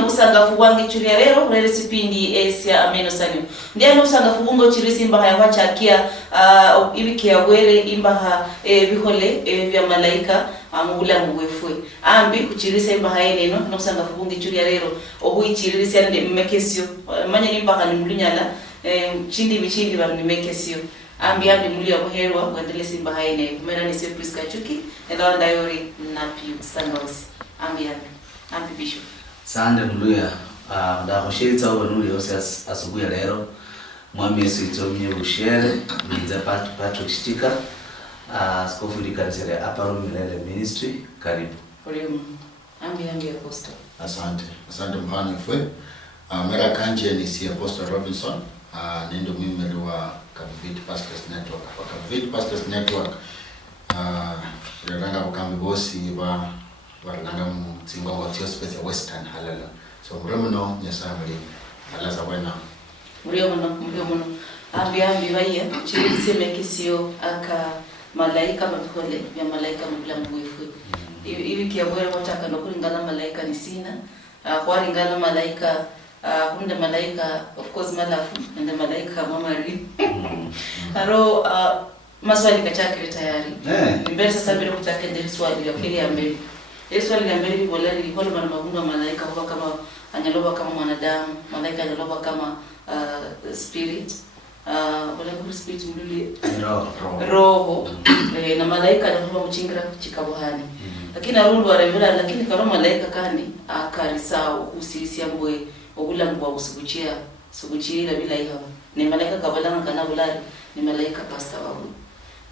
no usangafu wange chulia rero rere sipindi esya ameno sanyo ndiye no usangafu bungo chirisi imbaha ya wachakia ibiki awere imbaha bihole vya malaika amugula mugwefwe ambi kuchirisa imbaha ene no usangafu bungo chulia rero obuichirisi ande mmekesyo manya imbaha ni mulunyala chindi michindi ba nimekesyo ambi muli abuherwa kwandele simbaha ene kumena ni sio Priska Chuki enda ndayori na piu sangosi ambi bishop sande mluya da hoshitsa wonuli yose asubuhi lero mwami Yesu itomye bushere niza Patrick Stika askofu likanzere aparo milele ministry karibu olimu ambi apostle asante mhani fwe mera kanje ni si Apostle Robinson nendo mimi wa Kavit Pastors Network kwa Kavit Pastors Network ranga bukambi bosi baranga mtsimba wa tio space ya Western halala so mremono nyasamuli alaza bwana mremono ambi baya chirisi mekisio aka malaika mabikole ya malaika mablambu wefu hivi kiabwera wataka no kulingana malaika ni sina kwa lingana malaika kunde malaika of course malafu ndio malaika mamari haro maswali kachake tayari mbele sasa bila kutaka ndio swali ya pili ya mbele swali la mbele bolari holo bana magunga malaika huwa kama anyaloba kama mwanadamu malaika anyaloba kama spirit wala kwa spirit mluli roho na malaika anyaloba mchingira chikabuhani lakini arundu arevela lakini kama malaika kani akarisao usisi ambwe ogula ngwa usubuchia bila hiyo ni malaika kabalanga kana bulari ni malaika pasta wawe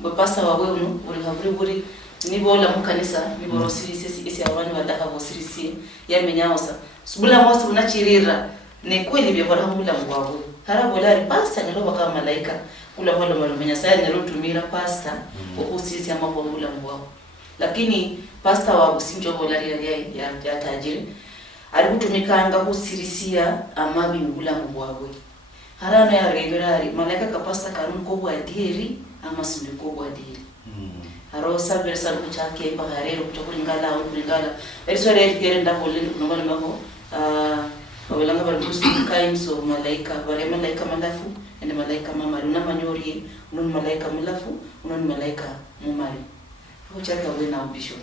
mbo pasta wawe uri haburi ni bola mu kanisa ni borosirisi isi abantu badaka bosirisi yamenyaosa subula mose unachirira ni kweli bya bora ngula ngwawe harabolari pasta naloba kama malaika kula bola malumenya saya nalotumira pasta okusisi amabo ngula ngwawe lakini pasta wa usimjo bolari ya tajiri alikutumikanga kusirisia amabi ngula ngwawe harana ya regulari malaika kapasta kanun ko bwadiri ama sindi ko bwadiri haro saber sabu chake baharero kutokulingala au kulingala erisore yigenda kolle nomala mako wabelanga bari kusukai so malaika bare malaika malafu ende malaika mamari na manyori unon malaika mulafu unon malaika mumari hapo chaka wena bishop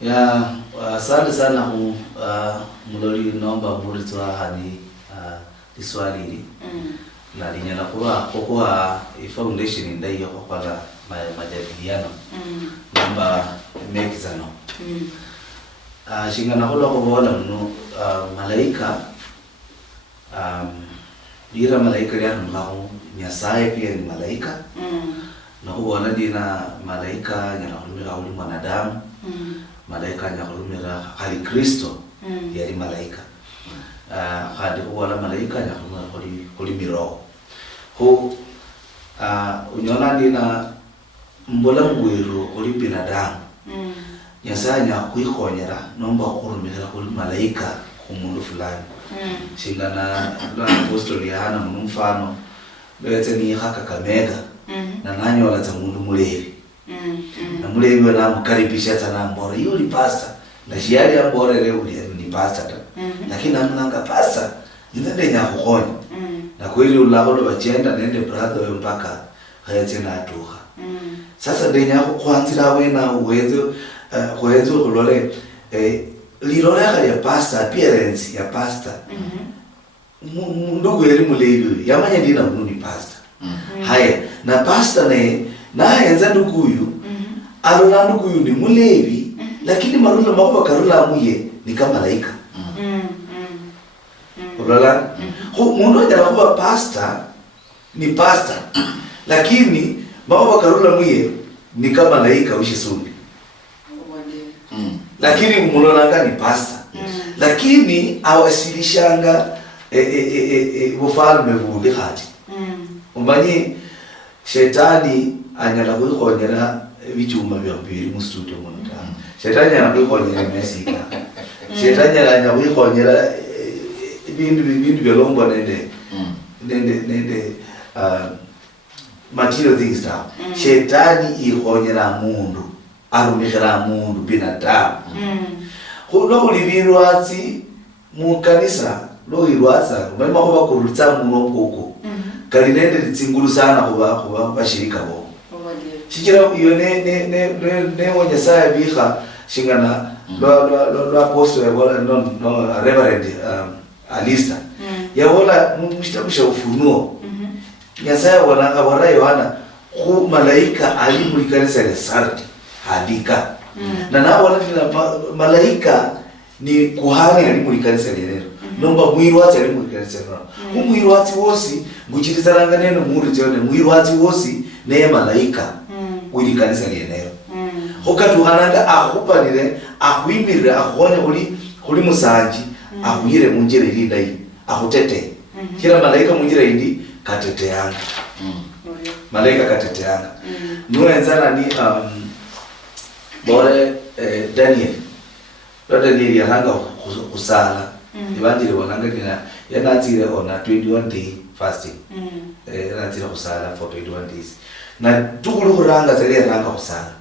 ya asante sana mulori naomba muritwa hani iswali na linyana kwa foundation ndaiyo kwa majadiliano namba mekizano shingana holo kubona no malaika dira malaika ya nungaho nyasaye pia ni malaika na kubona dina malaika nyanakulumira uli mwanadamu malaika nyakulumira hali Kristo yali malaika hadi kubona malaika nyakulumira kuli miro ho unyona dina mbola ngwiro uli binadamu nyasanya kuikonyera nomba kurumira kuli malaika kumundu fulani shingana na apostoli Yohana mfano lete ni haka kamega na nanyo wala tamundu mulevi na mulevi wala mkaribisha tana mbora hiyo ni pasta na shiari ya mbora leo ni pasta lakini namnanga pasta ndio nya kukonya na kweli ulagolo bachenda nende brother we mpaka hayati na atuha sasa ndenya kwanzira wena uwezo kulole lirora ya pasta appearance ya pasta ndugu yeli mulevi yamanya ndina ni pasta haya na pasta na yenza ndugu huyu alona ndugu huyu ni mulevi lakini marula makuba karula amuye ni kama malaika ulala mundu ajala kuba pasta ni pasta lakini makuba karula amuye ni kama malaika ushi sundi lakini mulolanga ni pasta lakini awasilishanga ufalme bundi hati umanyi shetani anyala kuikonyera bichuma bya mbiri mu studio monta shetani anyala kuikonyera mesika shetani anyala kuikonyera bindu byalomba nende material things ta shetani ikonyera mundu arumikira mundu binadamu kuno kulibirwatsi mu kanisa lo irwaza mema ko bakurutsa muno koko kali nende litsingulu sana kuba bashirika bo shikira iyo ne wonya saya biha shingana lo apostle wala no reverend Alista ya wala mshtabisha ufunuo nyasaya wala awara Yohana ku malaika alimulikanisa le Sardi hadika na wala malaika ni kuhani alimulikanisa le nomba mwirwati alimulikanisa no mwirwati wosi nguchirizaranga neno muri jone mwirwati wosi ne malaika ulikanisa le nero hokatu hananga akupanire akuimirira akone uli musanji akuyire munjire lindai akutete kila malaika munjire indi katete yanga malaika katete yanga nuenzana ni bore Daniel yahanga kusala ibanjire wananga kina yanatire ona 21 day fasting yanatire kusala for 21 days na tukulu kuranga zile ranga kusala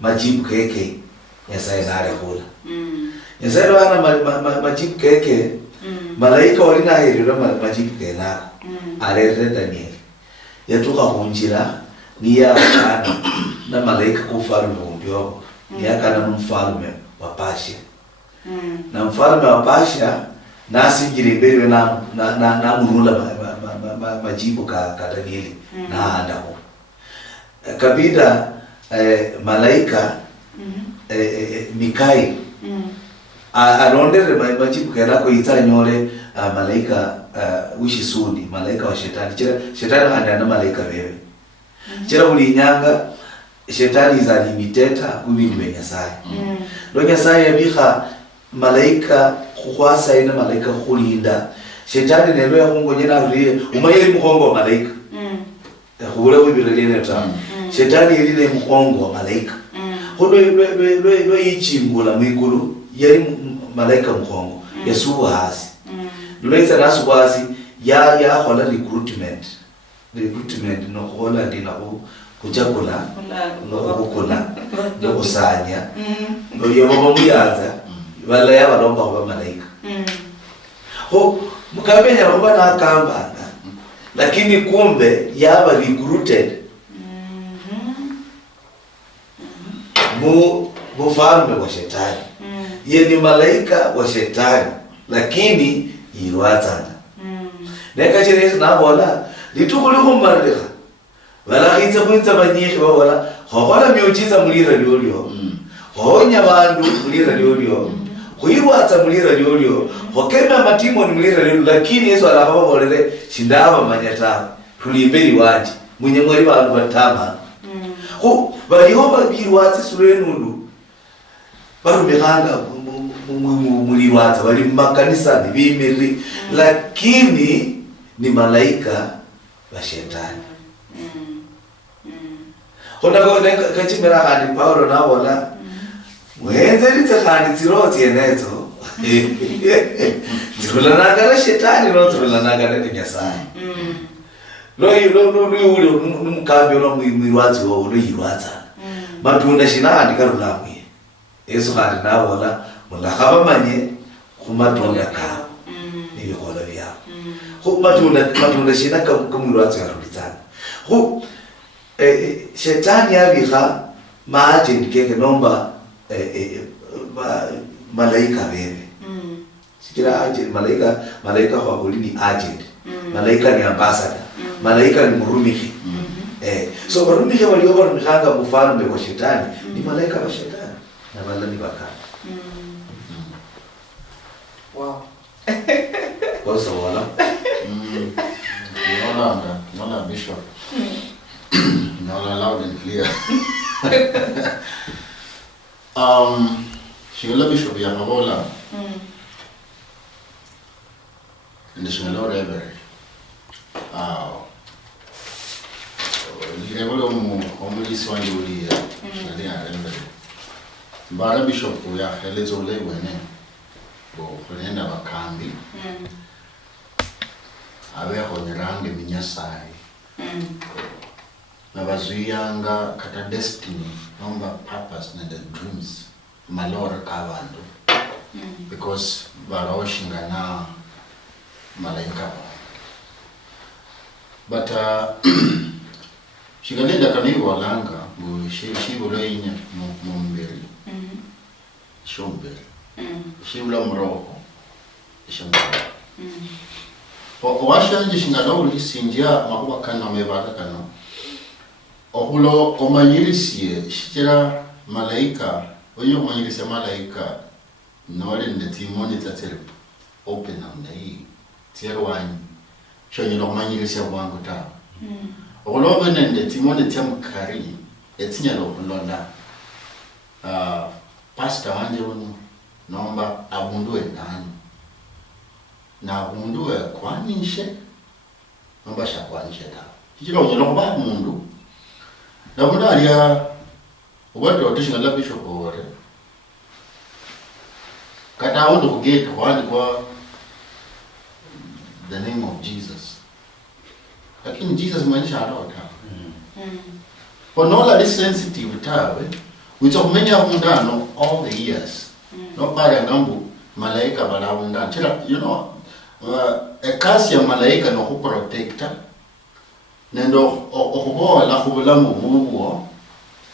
majibu keke Nyasaye nare hula Nyasaye wana majibu keke malaika walina hirira majibu kenako arere Daniel yatuka kunjira niya akana na malaika kufalume umbyogo niya akana mfalume wa Pasha na mfalume wa Pasha nasi njirimberiwe na murula majibu ka Danieli na andako kabida malaika Mikaeli anondere majibu kenako itanyore malaika wishisudi malaika wa shetani shetani andana malaika wewe chera ulinyanga shetani za limiteta kubindwe Nyasaye ndo Nyasaye biha malaika kukwasa ina malaika kulinda shetani nelo ya Mungu nyena uriye umayeli mukongo wa malaika kubule wibirelene ta shetani yelile mukongo wa malaika hodo lo yichingula mwikulu yali malaika mukongo yasubu hasi lweza nasu basi ya hola recruitment no hola ndina kuchakula no kukula no kusanya no yobo muyaza wala ya balomba kwa malaika ho mukabenya roba na kamba lakini kumbe yaba recruited mufalme wa shetani yeni malaika wa shetani lakini irwatana neka chirezi na bola litukuli kumarika wala kitsa kuitsa banyishi wala hola miujiza mulira lyolyo honya bandu mulira lyolyo kuirwatsa mulira lyolyo hokema matimoni mulira lyolyo lakini Yesu alahaba bolere shindaba manyata tulimberi wanje munye mwali bandu batama ho balihoba birwatsi sulenundu barumehanga mulirwatsa bali makanisa bimiri lakini ni malaika wa shetani hona ko kachimera hadi Paulo na wala mwenze litahani tiroti enezo tulana kala shetani no tulana kala Nyasaye lo ule mkambi no mwirwatsi wo lo yirwatsa matunda shinandi karulamwe Yesu hadi na wala mulahaba manye kumatunda ka niyo kola bya ho matunda shina kamurwatsi karulitsana ho shetani yabiha maagent keke nomba malaika bebe sikira agent malaika kwa kulini agent malaika ni ambassador malaika ni murumiki so murumiki walioba mkhanga mfalme wa shetani ni malaika wa shetani na wala ni bakana wow kwa sababu Nola Bishop Nola loud and clear Shingala Bishop ya Kabola and the Shingala Reverend Shingala Omuli Swandi Uli Shingala Reverend Bara Bishop ya Helezo Lewene kuenda bakambi abeho nyirange minyasaye nabazuyanga kata destiny nomba purpose na the dreams malora kabantu because baroshingana malaika. But shigalenda kaniwa langa shibula inya mumbeli shombeli shibula mroho shambeli washanje shingalawuli sinjia makuba kana mebaka kana ohulo omanyirisie shikira malaika oyo omanyirisia malaika nole netimoni tatere open up na hii tierwani shonyilo omanyirisia wangu ta ohulo benende timoni tiamkari etinyalo londa pastor wanje uno nomba abundue nani na abundue kwanishe nomba shakwanishe ta hikira onyelo ba mundu na bunda alia ubatu watishinga la bishop ore kata ondo kugate kwa the name of Jesus, lakini Jesus maanisha arota Ponola is sensitive tawe which of many of mundano all the years no para ngambu malaika balawunda chira you know a kasi ya malaika no protector nendo okubola la kubula mubuwo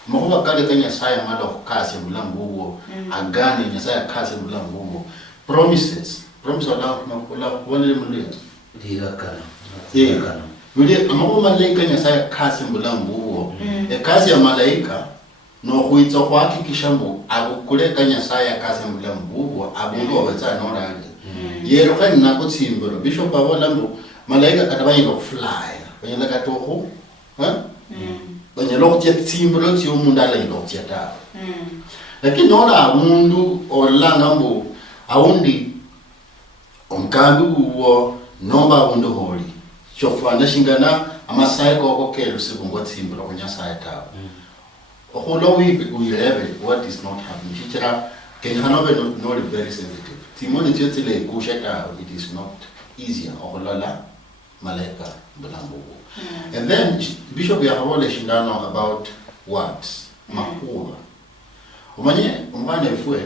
mokuba kale kanya saya mala kasi bulambu buwo agani nya saya kasi bulambu buwo promise wala makula wale mulio diga kana wile amako malaika nya saya kasi bulambu buwo e kasi ya malaika no kuitso kwakikisha mbu akukule kanya saya kasi bulambu buwo abundu wabetsa no rage yero kan nakutsimbero bishop abola mbu malaika katabayiro fly banyela katoko banyela kutia tsimbero tsi umuntu ala ngokutya ta lakini nona umuntu olanga mbu awundi omkambi uwo nomba umuntu holi chofana shingana amasai koko kelo sibungo tsimbero kunyasa ta okulo we level what is not happening chichira kenyanobe not very sensitive timoni tshetsile kusheta it is not easier okulala malaika bulambu. And then Bishop Yahavole shindano about words makuwa umanye fue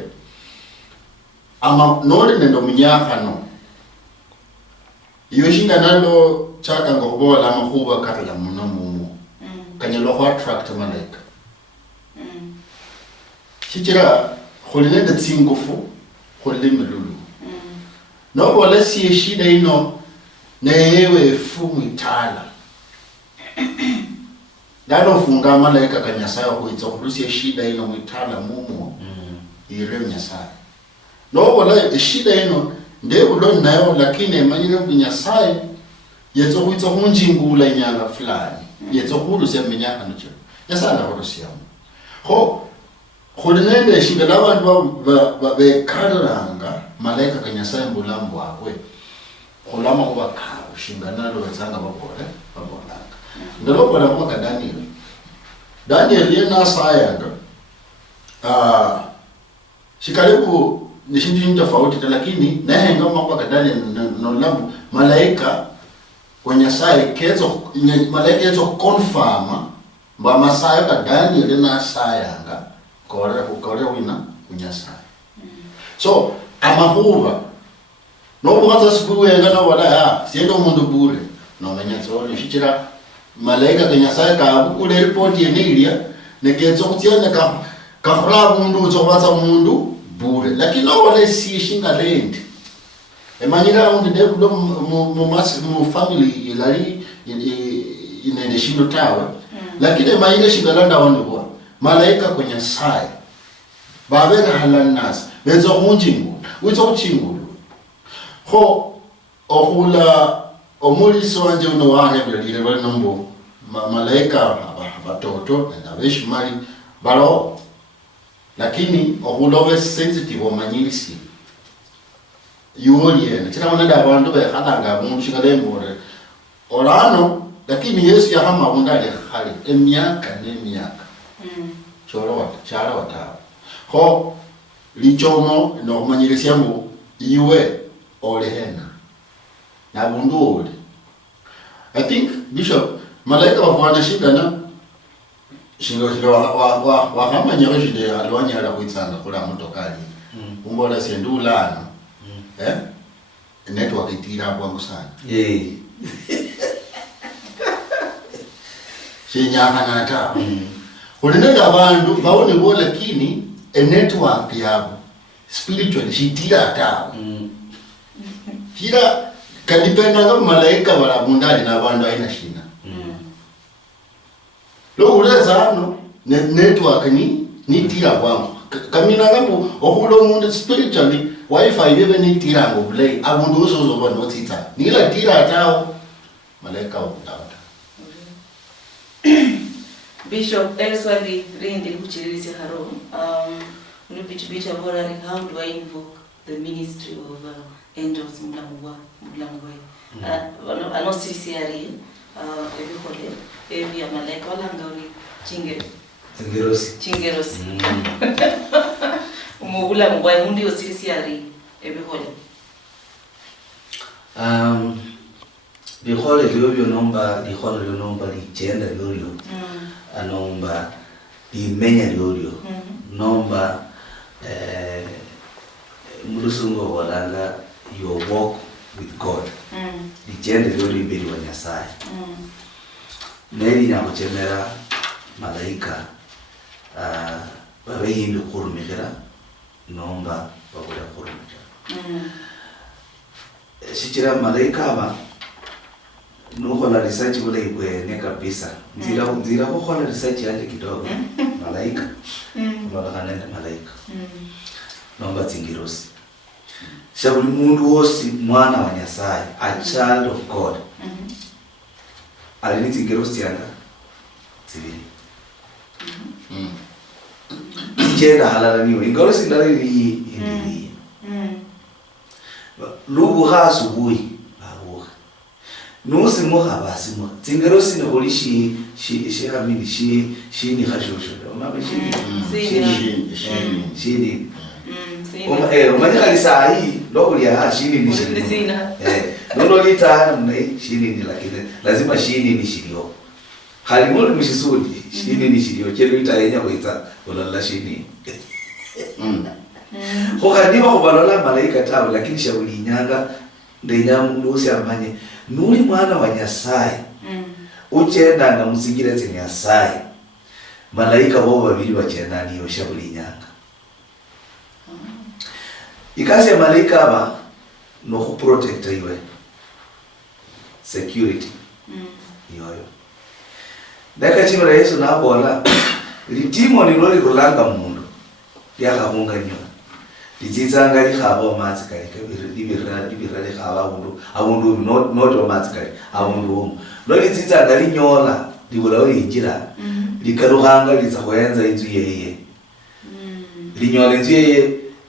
ama nole nendo mnyaka no yoshinga nalo chaka ngobola makuwa katala muno mumu kanyelo kwa attract malaika chichira kholinende tsingufu kholime lulu no bola si shida ino newe fumu itala dalo funga malaika kanyasaya kuitsa kulusi shida ino mwitala mumu ire nyasaya no bola shida ino ndebulo nayo lakini emanyire kunyasaya yetso kuitsa kunjingula nyanga fulani yetso kulusi eminyaka nocho yasala kulusi yamu ho kholinende shinga labantu bekaranga malaika kanyasaya mbulambo akwe kolama kuba kawo shingana lo wenzanga babolanga ndalo bona kwa Daniel yena sayanga shikaribu ni shindu tofauti lakini naye ngoma kwa Daniel no lambu malaika kwenye sai kezo malaika yezo confirm mba masaya ka Daniel yena sayanga kore wina kunyasa so amahuba no bukata sibuwe ngana wala ya siendo mundu bure no menyazo ni shichira malaika kanyasaya ka bukule report yenilia nekezo kutiana ka khra mundu zobatsa mundu bure lakini no wala si shinga lendi emanyira undi de mu family ilari ine shindo tawe lakini emanyira shinga landa wanu kwa malaika kanyasaya babeka halanas bezo kunjingu uzo kuchingu ho ohula omuliso wanje uno wahebele lile bali nombo malaika batoto na beshimali balo lakini ohula we sensitive omanyirisi yuolie na kila mwana abantu be hadanga mundu shikalembo orano lakini Yesu yahama bundale khali emyaka nemyaka chara wata ho lichomo no omanyirisi yangu iwe olehena na bundu ole. I think Bishop malaika wafwana shindana shingo wa kama nyewe shinde alwanya la kuitsanga kula motokali umbola siyendulana network itira hapo sana sinyaka nata ulinenda abantu baone bo lakini network yabo spiritually shitira ata kila kadipenda kama malaika wala mundani na abantu aina shina lo uleza no network ni tira kwangu kamina ngapo okulo mundu spiritually wifi bebe ni tira ngo play abundu uzozo bano tita nila tira atao malaika ukutata Bishop Elswali Rindi kuchirizi haro unipitipicha bora like how do I invoke the ministry of angels mlamwa ano CCRE ebikole ebi ya malaika wala ngauri chingerosi umubula mugwa mundi yo CCRE ebikole bihole byo nomba lihole lyo nomba ligenda lyo anomba limenya lyo nomba mulusungo walanga your walk with God ligenda lyo libiri wa Nyasaye neli nyamuchemera malaika babehindu kurumikira nomba bakora kurumikira shichira malaika aba nukola research bule ibwene kabisa nzira kukola research yanje kidogo malaika mbalakana malaika nomba tingirosi shabuli mundu wosi mwana wa Nyasaye a child of God alini tingirosi yanga tibiri jenda halala niwe ingorosi ndari hii lubu hasubuhi nusi moha basi mo tingerosi ne holishi shi amini shi ni hashosho mama shi umanyaka lisahi ndo ya shi ni shi ndo lita mne shi ni lakini lazima shi ni shilio halimoni mshisudi shi ni shilio kero itayenya kuita olala shi ni hokadiwa kubalala malaika tawe lakini shauli nyanga ndenyamu usi amanye nuri mwana wa Nyasaye uchenda na musingira ze Nyasaye malaika bo babiri bachenda niyo shabuli nyanga ikazi ya malaika aba no ku protect iwe security yoyo ndaka chimira Yesu na bola litimo ni loli kulanga mundu yakahunga nyo litizanga lihabo matsi kali libirra lihaba abundu not matsi kali abundu loli litizanga linyola libulawo yinjira likaruhanga lizahoyenza inzu yeye linyola inzu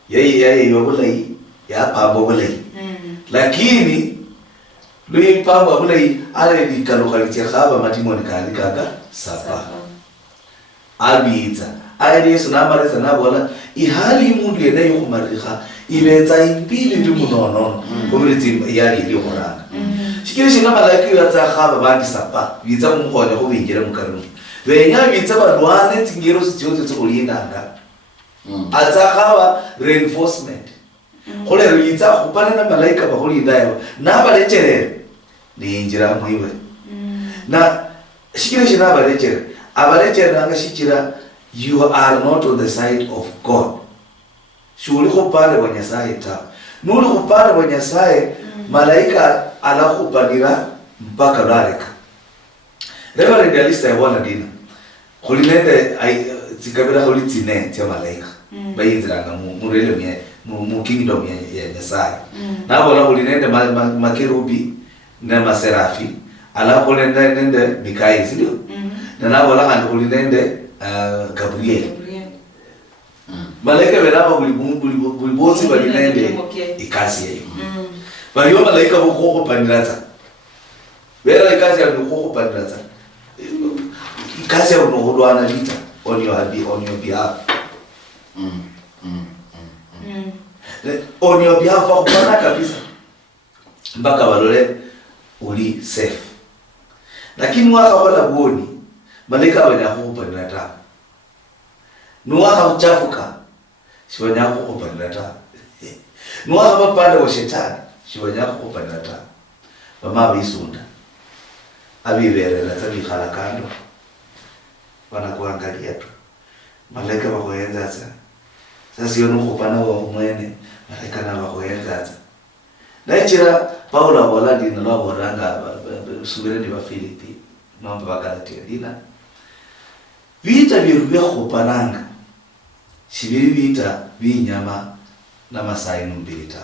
yeye yobulai yapambo bulai lakini lui pambo bulai ale likaruhalitia khaba matimoni kali kaka sapa abiza ali Yesu namareza nabola ihali mundu yene yokumariha ibenza impili ndi munono kumuliti yali iliyo horanga shikiri shina malaika yatsahaba bandi sapa biza kumukhonya kubingira mukarimo benya biza balwane tingiro sityozo tsokulindanga atsahaba reinforcement khole biza kupana na malaika bakulinda yabo nabalechere ninjira muiwe na shikiri shina balechere abalechere nanga shikira you are not on the side of God. Shuli kupale wa Nyasaye ta. Nuli kupale wa Nyasaye malaika alakupanira mpaka baraka. Reverend Alista yabona dina. Kulinende zikabira hulitine tia malaika. Bayinziranga murele mu kingdom ya Nyasaye. Nabo kulinende makerubi na maserafi. Ala kulinende Mikaeli ndio. Na nabo la kulinende Gabriel. Malaika belaba bulibosi balinende ikasi yeyo. Baliyo malaika bokoko paniraza. Bela ikasi ya bokoko paniraza. Ikasi ya unohodwana lita on your behalf. On your behalf wakupana kabisa. Mpaka walole uli safe. Lakini mwaka wala buoni malaika wena hupa ninataka nuwaka uchafuka Shiwanyako kupanata. Nuwa mapanda wa shetani. Shiwanyako kupanata. Mama visunda. Abivere na tabi khalakando. Wanakuangalia tu. Malaika wakoyenza sasa. Sasa siyo kupana wa mwene. Malaika na wakoyenza sasa. Naичira Paula waladi na lawa waranga subireni wa Filipi. Mambo Galatia dina. Vita vya kupananga. Shibiri vita vinyama na masai mbita.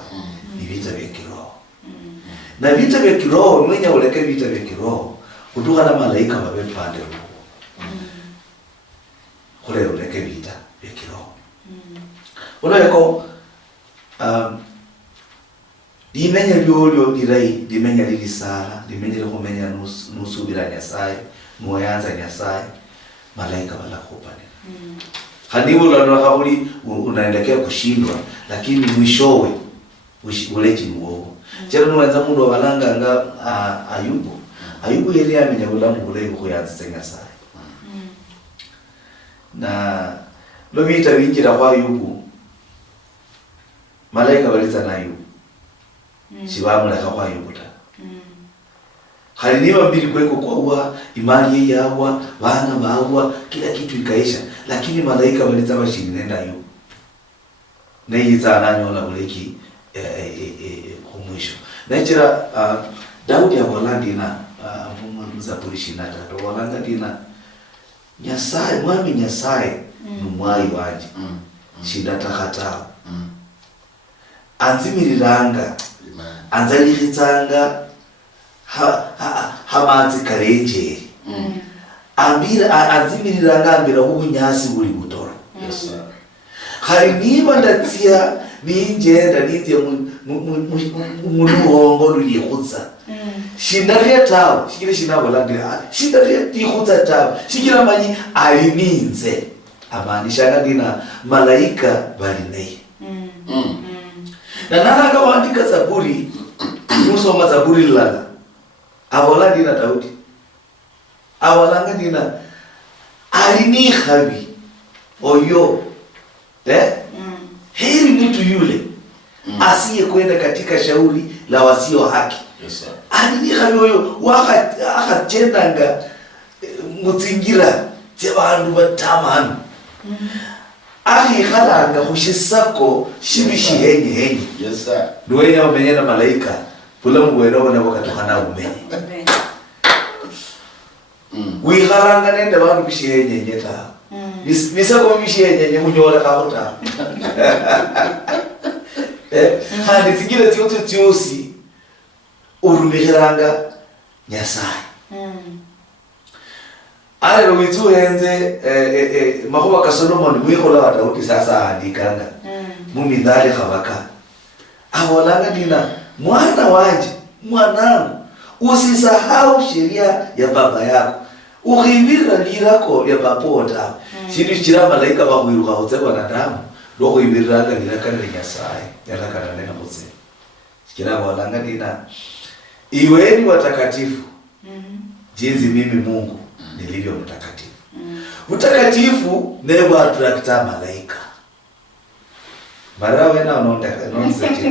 Ni vita vya kiroho. Na vita vya kiroho mwenye uleke vita vya kiroho kutoka na malaika wabe pande huko. Kule uleke vita vya kiroho. Uleko dimenya byolyo dirai dimenya lilisala dimenya kumenya nusu bila Nyasaye moyanza Nyasaye malaika wala kupani. Hadibu la kauli unaelekea kushindwa lakini mwishowe uleji muogo. Chero nuanza mundu walanga nga Ayubu yeye amenya bulamu bule kuyanza Nyasaye. Na lobita binjira kwa Ayubu malaika waliza na Ayubu. Sibamu la kwa Ayubu ta. Haliniwa mbili kweko kwa imani yawa bana bawa kila kitu ikaisha lakini malaika waliza bashini nenda Ayubu. Na yiza nanyo la uleki kumwisho. Naijira Daudi awalandi na Zaburi 23 walanga dina Nyasaye mwami Nyasaye numwai wanje shida takata anzimiriranga anzaliritsanga hamatsi karenje ambira anzimiriranga ambira ubunyasi buri butoro. Yes sir. Hari niba ndatsiya ninjenda nitiye muruhongo ruyihutsa shindaria tawo shikire shinabolandira shindaria tihutsa tawo shikira manyi alininze amanisha dina malaika balinei. Na nanga waandika Zaburi musoma Zaburi lala awalandira Daudi awalanga dina alini khabi oyo heri mtu yule asiye kwenda katika shauri la wasio haki. Yes sir. Alini khabi oyo akachendanga mutsingira tsebandu batamanu. Ahi khalanga hushisako shibishi henye. Yes sir. Nuwenya umenye na malaika pula mwena wana wakatokana umenye. Wikhalanga nende bandu bishi henye nyeta. Misako bishi henye munyola kakuta. Handi tigile tiosi urumikiranga Nyasaye. Ale witu henze makuba ka Solomon mwikola wa Daudi sasa andikanga mumidhali khabaka awalanga dina mwana wanje mwanangu usisahau sheria ya baba yako ukhibira lirako ya bapota shindu chira malaika bakwiruka hotse wanadamu loko ibirira liraka ni Nyasaye yalaka nena hotse chira walanga dina iweni watakatifu jinsi mimi Mungu nilivyo mtakatifu. Mtakatifu never attract malaika. Marawe na nonsense.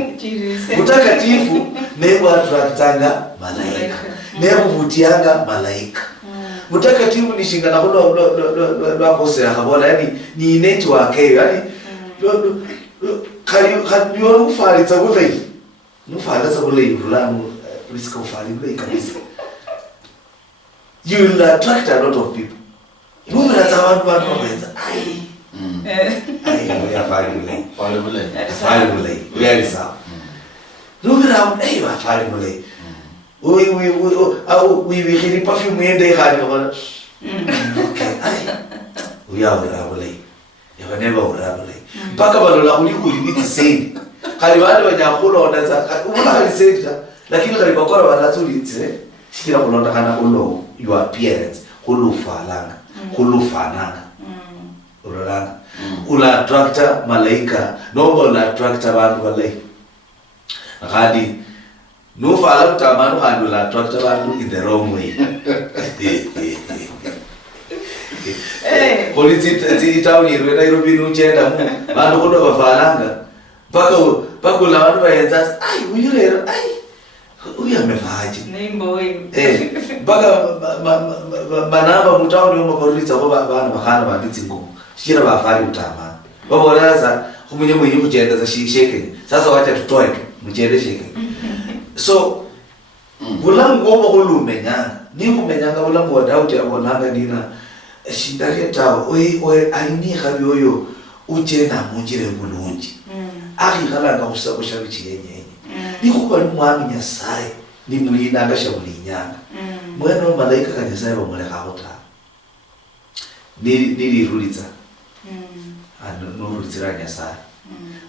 Mtakatifu never attractanga malaika. Never vutianga malaika. Mtakatifu ni shingana lwa kose akabona yani ni network yani kali ufalitsa kulei. Nufalitsa kulei rulamu risika ufali kulei kabisa. You will attract a lot of people. Mungu anataka watu wapenza. Ai. We are fallible. We are sawa. Mungu anataka wa fallible. We hili perfume yende hali kwa. Okay. We are fallible. You are never fallible. Mpaka balola kuliko say. Kali wale wanyakula wanaanza una sekta lakini kali bakora wanazulitse shikira kulonda kana ulo your appearance kulufalanga kulufanana ulolanga ula attractor malaika no ula attractor bantu malaika akadi no fala utamanu handula attractor bantu in the wrong way polisi town irwe Nairobi nuchenda mu vanhu kodo vafananga paka la vanhu vaenza ai uyurero ai uya mevaje Nembo wewe. Paka manamba mu town yo mapolisi ko vanhu vakana vanditsingo shira vafari utama vaboraza kumunye mwenye kuchenda za shisheke sasa wacha tutoe mchende sheke so bulangu obo kulumenyanga nikumenyanga bulangu wadauti abonanga nina shindari tawo oi aini khabyoyo uchena munjire bulungi akhikalanga kusabusha bichiyenyenye nikuba lumwami nyasaye ni mulina ngashabulinyanga mweno malaika kanyasaye bamuleka hota nilirulitsa nurulitsira nyasaye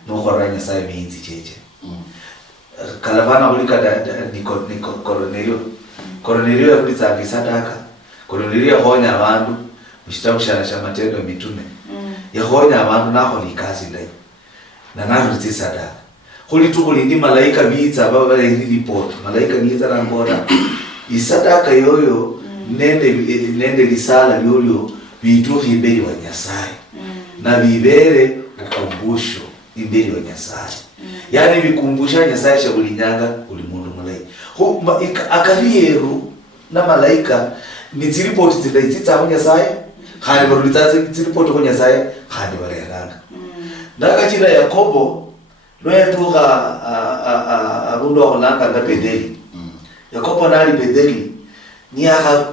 nokhora nyasaye minzi cheche kalabana ulika ni Cornelio yakulitsanga sadaka Cornelio yahonya abantu mushitabu sha Matendo mitume yahonya abantu nakholi kazi ndayo na narulitsa sadaka khuli tukulindi malaika bitsa baba report malaika bitsa rangora isadaka yoyo nende lisala lyolyo bituhi imberi wa nyasaye na bibere ukumbusho imberi wa nyasaye yani bikumbusha nyasaye shabulinyanga ulimundu mulai akaliyeru na malaika ni report zidaitsa wa nyasaye khali barulitsa report ko nyasaye khali bareranga ndakachira Yakobo loyatuka abundo akolanga na Betheli Yakobo nali Betheli niaka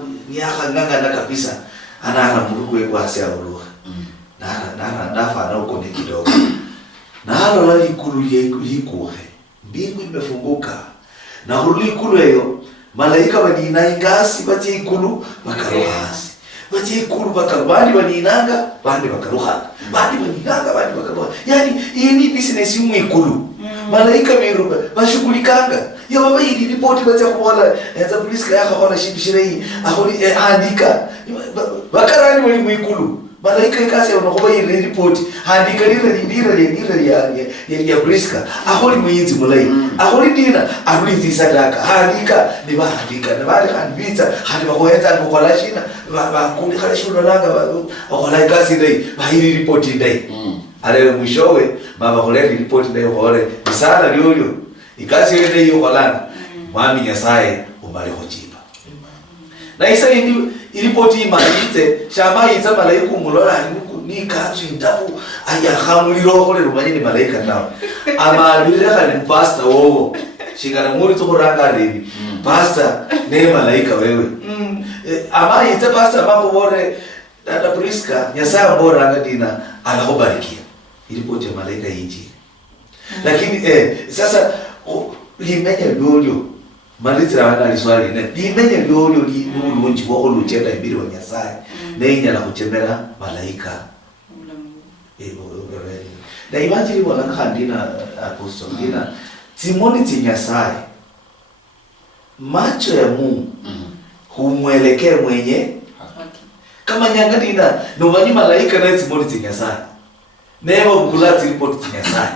nganga kabisa ana murugo ekwase aluha na uko ni kidogo nalo la likulu likuhe mbingu imefunguka na hulikulu hiyo malaika badina ingasi bati ikulu bakaruhasi bati ikulu bakabali baninanga bandi bakaruha bandi baninanga bandi bakaruha yani hii ni business yumu ikulu malaika biruba bashugulikanga yo baba hii report bacha kuona za polisi yako hona shibishirei aholi andika bakarani wali muikulu malaika ikase unakoba hii report andika lile ya briska aholi muinzi mulai aholi dina arulizi sadaka andika ni baandika na bali kanbita hadi bakoenza ngokola shina bakuli kale shuno langa bakola ikasi dai bahili report dai ale mwishowe baba kole report dai hole misala lyolyo ikasi ile hiyo kolana mwami nyasaye umali hojiba na isa ilipoti imalize shama itsa malaika mulola ni kanzu ndabu ayahamuliro kole rumanye malaika nawo amalira kali pastor wowo shingana muri tsokuranga rebi pastor ne malaika wewe ama itsa pastor babo bore dada Priska nyasaye bora ngadina alakubarikia ilipoti malaika inji lakini sasa limenya lolyo malitira wana liswali ne limenya lolyo li mulunji wako luchenda ibiri wa nyasaye nenya la kuchemera malaika na imagine wala khandina apostle dina Simoni tinyasaye macho ya Mungu humwelekea mwenye kama nyangadina no malaika na Simoni tinyasaye never kulati report tinyasaye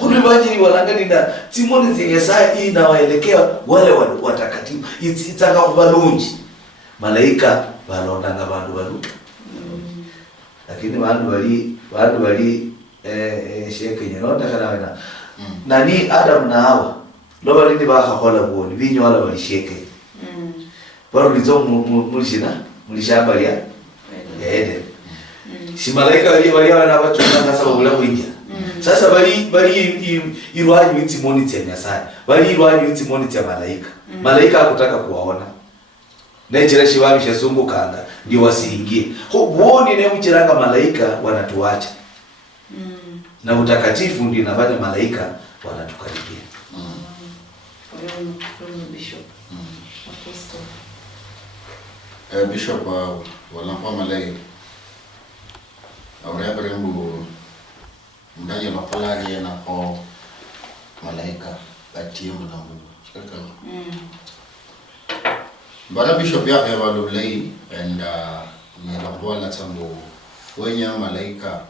Ulibajiri walanganina Simoni tinyasaye inawaelekea wale watakatifu itaka kubalunji malaika balondanga bandu balu lakini bandu bali sheke nyonda kana wana nani Adam na Hawa ndo bali bakakhola boni binyo wala bali sheke baro lizo mulishamba lya Eden si malaika wali wana bachunga sasa bula kuingia sasa bali irwanyu Simoni tinyasaye bali irwanyu Simoni tya malaika hakutaka kuwaona Nejira shiwabi shasumbukanga ndio wasiingie. Huoni ne mchiranga malaika wanatuacha. Na utakatifu ndio inafanya malaika wanatukaribia. Bishop. Bishop walampa malai. Aurea berembu mdanya mapalagi na ko malaika batie mlango. Shikaka. Bara Bishop ya evaluate and ninakuwa tambo wenye malaika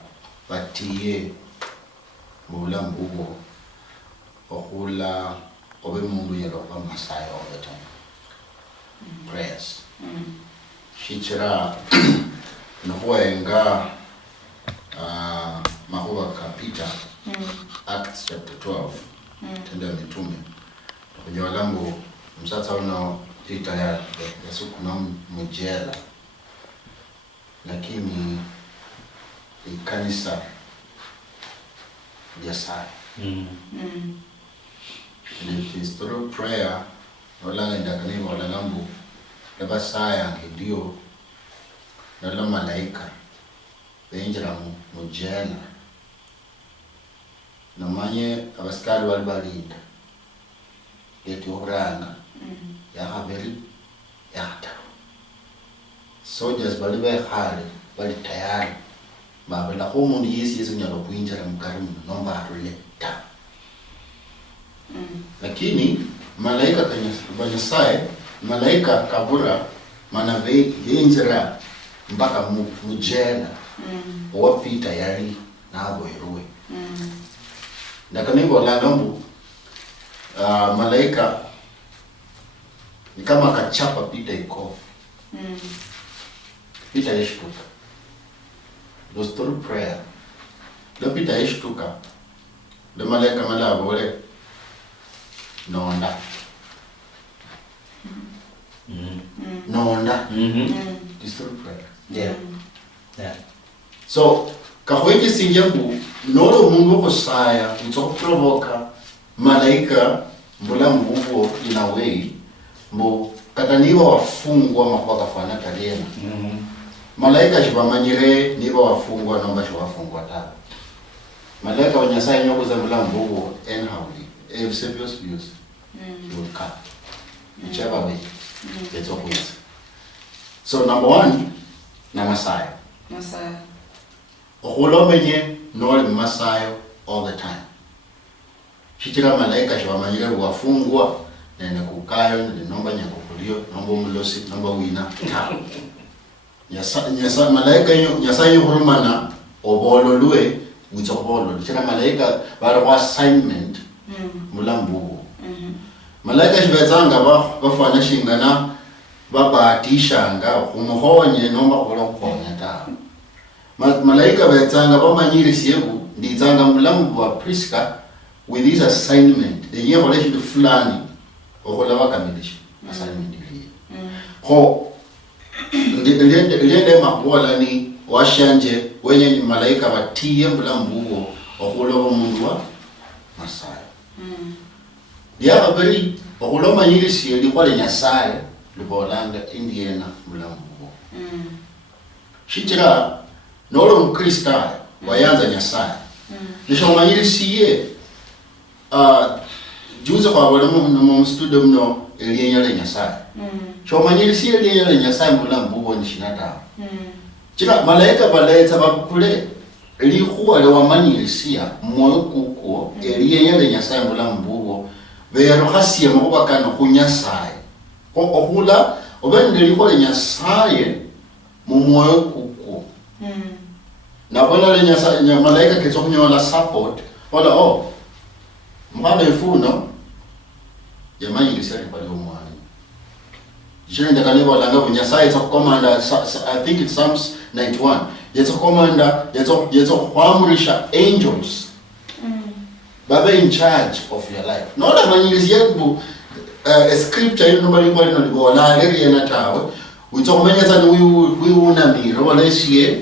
batie mula mbugo okula obe mundu yelo kwa Messiah all the time. Prayers. Shichira nokuwenga mahuwa kapita Acts chapter 12 tendo ya mitume kwenye walambu msata unao tita ya suku na mjela lakini ikanisa ya saa it is through prayer wala ndakaniwa wala lambu laba saya ndio nalo malaika benjira mujela namanye abasikali walibalinda yeti oranga ya haberi yata soldiers bali behale bali tayari baba la umuntu yesi nyalo kuinjira mukarimu nomba aruleta lakini malaika kwenye sai malaika kabura mana benjira mpaka mujela wapita yari nabo iruwe ndakaniko langambu malaika ni kama kachapa pita ikofu pita yeshtuka those through prayer do pita yeshtuka do malaika malabo wale nonda nonda this through prayer so kahoiki sinjabu nolo mungu kusaya provoka malaika mbula mbugo in a way mbo kataniwa wafungwa makuwa kafana kaliena malaika shibamanyire niba wafungwa nomba shibafungwa ta malaika wanyasaya nyoko za mbula mbugo enhowly Eusebius views you will cut whichever way it's always so number one na Messiah okulomenye noli Messiah all the time shichira malaika shibamanyire wafungwa nene kukayo nomba nyakukulio nomba umulosi nomba wina ta nyasa malaika nyasa yuhurumana obololwe witsobolo chira malaika bari wa assignment mulambugo malaika shibetsanga bafana shingana babatishanga umuhonye nomba kulokonya ta malaika betsanga bamanyire siebu nditsanga mulambu wa Priska with this assignment the year relation fulani okola bakamilisha assignment hii ho ndende mabola ni washanje wenye malaika batiye mulambu okuloba mundu wa Masaya dia babiri okuloma nyirisi likwale nyasaye libolanga indiana mulambu shichira nolo mkrista wayanza nyasaye nisho nyirisi ye juzo kwa wale mu studio mno eliyenyale nyasaye cho nyirisi eliyenyale nyasaye mulambu ni shinata chira malaika balaita bakule likuwa le wamanyirisia moyo kuko eliyenyale nyasaye mulambu vero hasiye mubakano kunyasaye ko ohula obende likwale nyasaye mu moyo kuko na bona le nyasaye malaika ketsokunyola support wala mwana ifuno yamani lisali pale omwana jene ndakaneba langa bunyasaye tsa commander I think it's Psalms 91 yetsa commander yetsa kwamurisha angels baba in charge of your life no la manyirisi yebu a scripture you nobody kwali no libola leli yana tawe utsomenya tsani uyuna miro wala isiye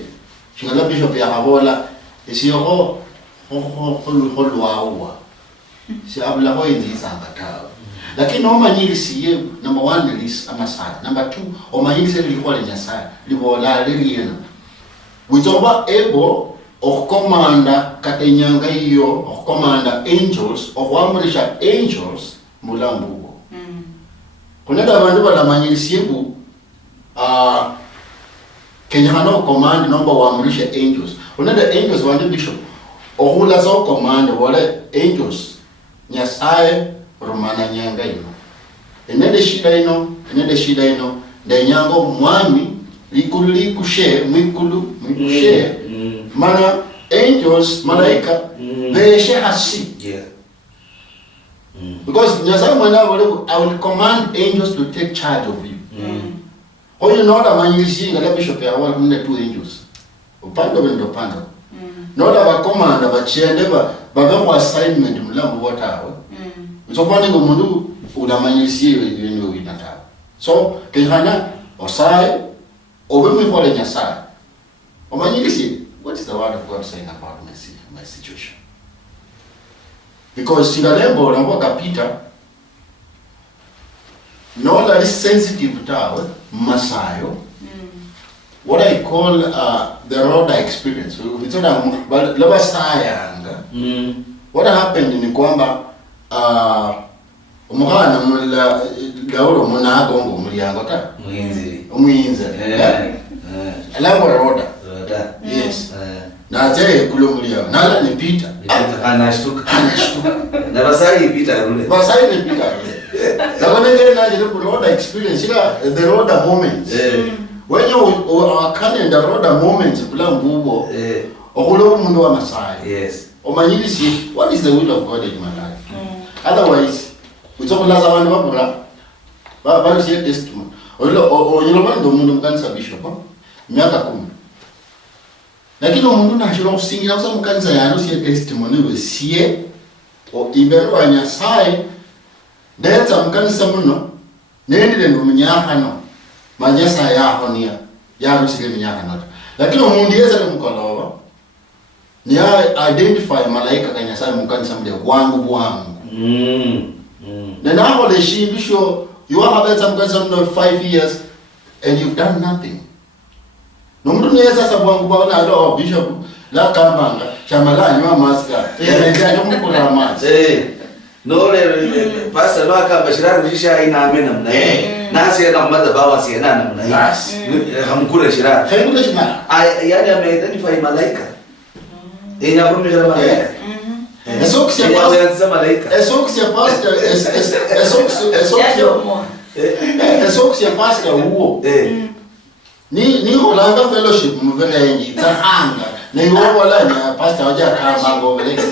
shingala bishop ya habola isiyo ho si abula ho indizanga tawe lakini omanyirisi ye number 1 is amasaya number 2 omanyirisi likwale nyasaye libola leli yana utsomba ebo okomanda katenyanga iyo okomanda angels okwamurisha angels mulambugo kunenda abantu balamanyirisi yebu kenyano command number wamurisha angels kunenda angels wande bishop ohula so command wale angels nyasaye romana nyanga ino enende shida ino ndenyango mwami likulu likushe mwikulu mana angels malaika beshe hasi because nyasaye mwana wale I will command angels to take charge of you Oyo noda manyishinga la bishop ya wala mune two angels. Upande wendo panda. Noda ba commander ba chende ba kwa assignment mulambo watawe. So kwani ngo mundu unamanyisiwe yenyo winatawe. So kihana osai obemi kwa nyasai. Omanyisi, what is the word of God saying about my situation? Because singalembo nambo kapita no that is sensitive tawe masayo. What I call the road experience. It's not laba sayanga. What happened ni kwamba umukana mula gauro muna gongo mulyango ta umuyinze alabo roda yes na je kulo mulyango nala ni pita anashtuka na basai pita rule na kone ngere na je ku road experience ila the road moments when you can the road moments kula mbubo okulo umuntu wa Masai yes omanyilisi what is the will of God in my life. Otherwise utokulaza abantu babura ba share testimony oyilo ndo umuntu mkanisa bishop miaka 10 lakini umuntu nashiro kusingira kusa mkanisa yano share testimony we sie o ibero anyasai ndetsa mkanisa muno nendile ndo mnyaka no manyasa yaho niya yarusile mnyaka no lakini umuntu yeza mukolowa ni identify malaika kanyasai mkanisa mde wangu na naho le shindisho you have had some kanisa mno 5 years and you've done nothing. No mtu niyeza sababu kwa na alo bishop la kambanga chamala nywa maska ndio mkula maji no le pasa lo akamba shiraru jisha ina amena mna nasi na mmadha bawa si na mna hamkula shiraru yani ame-identify malaika ina kumjua malaika eso que se passa huo ni Holanda fellowship mvenengi tsahanga ni wala ni pastor waja kamba ngobele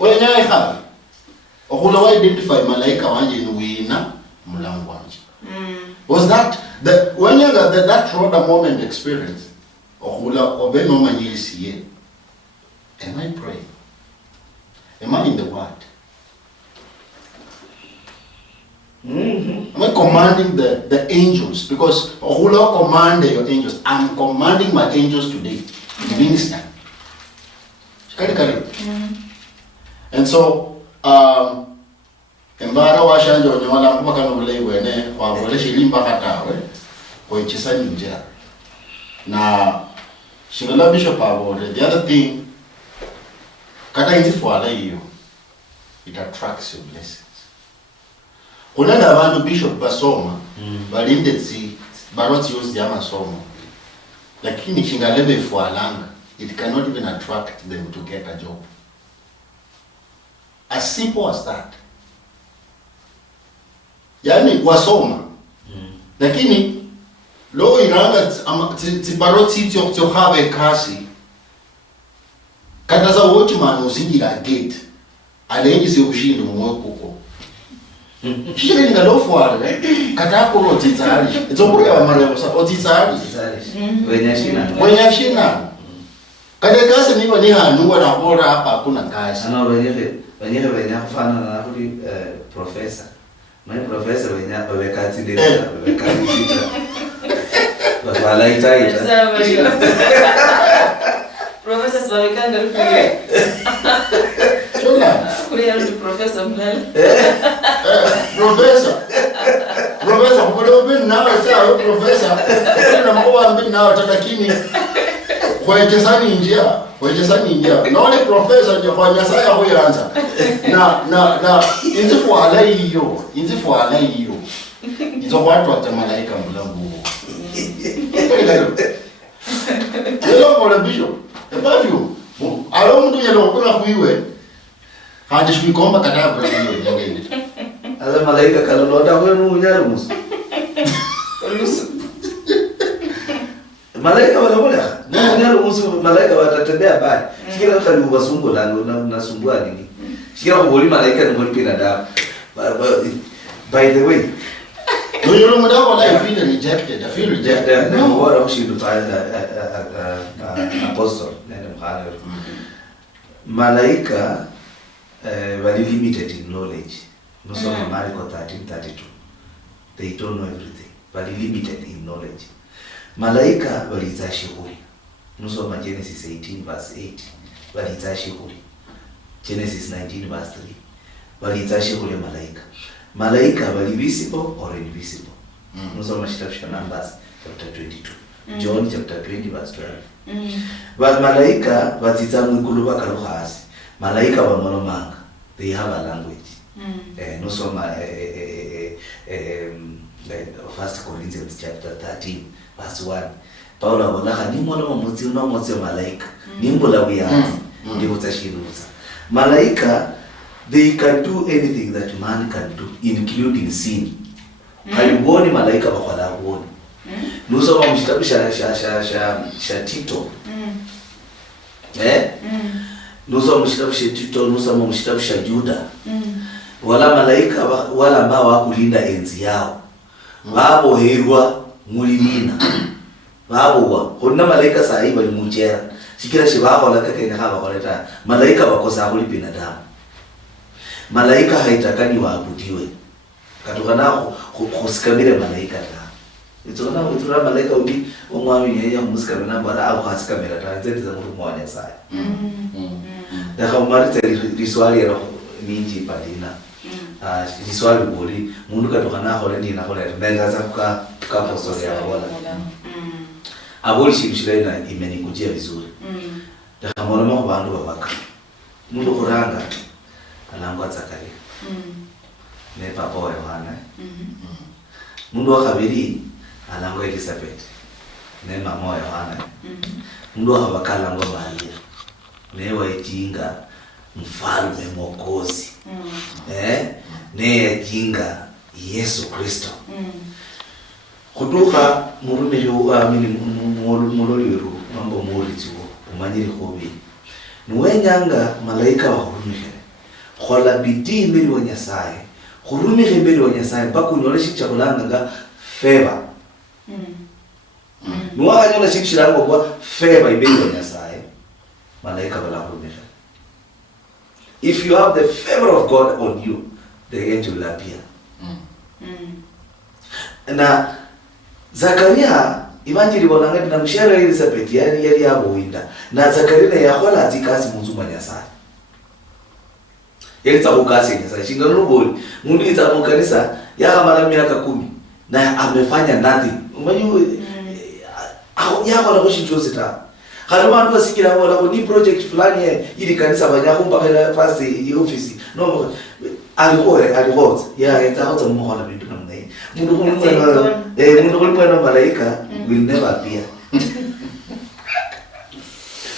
wenya ha okulo wa identify malaika wanje ni wina mulangu wanje was that when you got that road moment experience okula obeno manyisi ye am I praying? Am I in the word? Am I commanding the angels? Because okula command your angels. I'm commanding my angels today to minister. And so embara washanjo nyola mpaka no vile wene kwa vile shilimba katawe kwa chisani njira na shingala bishop abode. The other thing kata hizi fuala hiyo it attracts your blessings. Kuna abantu bishop basoma balinde tsi baroti yosi ya masomo lakini shingalebe fualanga it cannot even attract them to get a job. As simple as that. Yani wasoma lakini lo iranga tibaroti tyo have kasi kataza watchman uzingira gate alengi se ushindo mwekuko shire ngalofu wale katako rotitsari itsombuya bamarebo sa otitsari wenya shina kade kasi niba ni hanu na bora hapa hakuna kazi ana wenya kufana na kuli professor my professor wenya bawekati ndio bawekati sita wala itaita professor bawekanga rufie chona kule ya professor mlele professor kulo bin na sawa professor na mkoa mbili na lakini kwetesani njia naone professor ndio kwa nyasaya huyanza na inzifu ala hiyo hizo watu wa malaika mlango lelo kwa bishop ebavyo alo mtu yelo kuna kuiwe hadi shikomba katabu hiyo nyingine ala malaika kalonda kwa munyarumus malaika wanaona munyarumus malaika watatembea bali shikira kali ubasumbo lango na sumbua nini shikira kuboli malaika ni binadamu By the way, no, you know, I feel rejected. I feel rejected. No, what else should apostle? Malaika very limited in knowledge. Most of Marko 13:32. They don't know everything. Very limited in knowledge. Malaika waliza shughuli. Nusoma Genesis 18 verse 8. Waliza shughuli. Genesis 19 verse 3. Waliza shughuli malaika. Malaika wali visible or invisible. Nusoma kitabu cha Numbers chapter 22. John chapter 20 verse 12. But malaika watiza mwikulu bakaruhasi. Malaika wa monomanga. They have a language. Nusoma 1 Corinthians chapter 13 verse 1. Paulo abonaka ni mwana mutsi no mutsi malaika. Nimbola buyanzi ndiko tashiruza. Malaika, they can do anything that man can do, including sin. Kaliboni malaika bakwala kuoni. Nusoma mshitabu sha Tito. Nusoma mshitabu sha Tito, nusoma mshitabu sha Juda. Wala malaika wala ambao wakulinda enzi yao. Babo herwa mulilina. Babo kuna malaika sahi bali mujera. Sikira shibako la kake na haba koleta. Malaika wakosa kuli binadamu. Malaika haitakani waabudiwe. Katokana kusikamire malaika ta. Itona utura malaika ubi omwami yeye musikamira bara au hasikamira ta nzeti za mtu mmoja sai. Ndaka marita riswali ya minji padina. Riswali boli mundu katokana hole ni na hole ndaza kuka apostoli ya wala. Aboli shibishile na imenikujia vizuri. Ndaka mwana kwa bandu babaka. Mundu kuranga anangwa Zakaria. Ne papa wa Yohana. Mundu wa kabiri anangwa Elizabeth. Ne mama wa Yohana. Mundu wa kabakala ngwa Maria. Ne wa ijinga mfalme mwokozi. Ne jinga Yesu Kristo. Kuduka murume yo amini muloliru mambo muri tuo umanyiri kobi. Nuwenyanga malaika wa hurumike. Khola bidii mbele wa Nyasaye. Hurumike mbele wa Nyasaye mpaka unyoleshi chakulanga nga favor. Nuwa nyola shikishiranga kwa favor mbele wa Nyasaye. Malaika wala hurumike. If you have the favor of God on you, the angel will appear. Na Zakaria ivanjiri bonanga na mshara Elizabeth yari yabo winda. Na Zakaria na yakola atikasi munzuma Nyasaye. Yelita ukasi Nyasaye. Shinga ruboli. Mundu ita mukanisa yaka mara miaka 10 na amefanya nothing. Unajua yako la kushinjozi ta. Kalima ndo sikira wala ni project fulani ili kanisa banyako mpaka first office. No alikuwa ya itaota mmoja bintu namna hii. Mundu kulikuwa malaika will never appear.